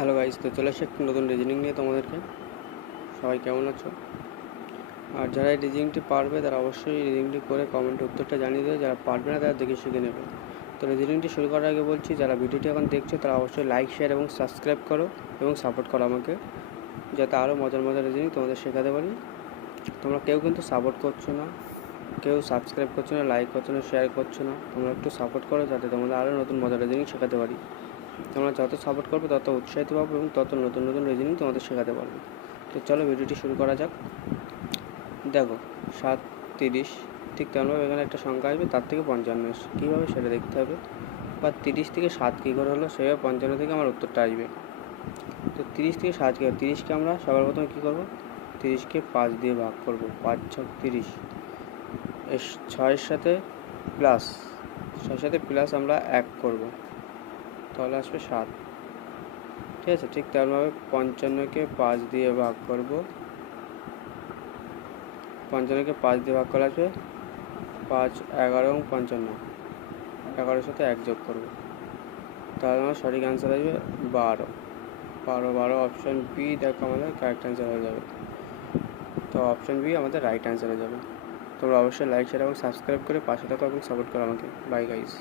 Hello guys, তো চলে এসে একটি নতুন রিজনিং নিয়ে তোমাদেরকে। সবাই কেমন আছো? আর যারা এই রিজনিংটি পারবে তারা অবশ্যই রিজনিংটি করে কমেন্টে উত্তরটা জানিয়ে দেবে, যারা পারবে না তারা দেখে শিখে নেবে। তো রিজনিংটি শুরু করার আগে বলছি, যারা ভিডিওটি এখন দেখছো তারা অবশ্যই লাইক, শেয়ার এবং সাবস্ক্রাইব করো এবং সাপোর্ট করো আমাকে, যাতে আরও মজার মজার রিজনিং তোমাদের শেখাতে পারি। তোমরা কেউ কিন্তু সাপোর্ট করছো না, কেউ সাবস্ক্রাইব করছো না, লাইক করছো না, শেয়ার করছো না। তোমরা একটু সাপোর্ট করো যাতে তোমাদের আরও নতুন মজার রিজনিং শেখাতে পারি। তোমরা যত সাপোর্ট করবে তত উৎসাহিত পাবো এবং তত নতুন নতুন রিজনিং তোমাদের শেখাতে পারবো। তো চলো ভিডিওটি শুরু করা যাক। দেখো 7 30, ঠিক তেমনভাবে এখানে একটা সংখ্যা আসবে, তার থেকে 55 আসছে। কীভাবে সেটা দেখতে হবে, বা 30 থেকে 7 কী করে হলো, সেভাবে 55 থেকে আমার উত্তরটা আসবে। তো 30 থেকে 7 কী হবে, 30কে আমরা সবার প্রথমে কী করবো, 30কে 5 দিয়ে ভাগ করবো, 5 ছক 30। 6-এর সাথে প্লাস, 6-এর সাথে প্লাস আমরা 1 করবো, তাহলে আসবে 7। ঠিক আছে, ঠিক তেমনভাবে 55কে 5 দিয়ে ভাগ করবো, 55কে 5 দিয়ে ভাগ করা আসবে 5, 11 এবং 55, 11-এর সাথে 1 যোগ করবো, তাহলে আমার সঠিক অ্যান্সার আসবে 12। 12 অপশান বি দেখো আমাদের কারেক্ট অ্যান্সার হয়ে যাবে। তো অপশান বি আমাদের রাইট অ্যান্সার হয়ে যাবে। তোমরা অবশ্যই লাইক, শেয়ার এবং সাবস্ক্রাইব করে পাশে থাকো এবং সাপোর্ট করো আমাকে। Bye guys.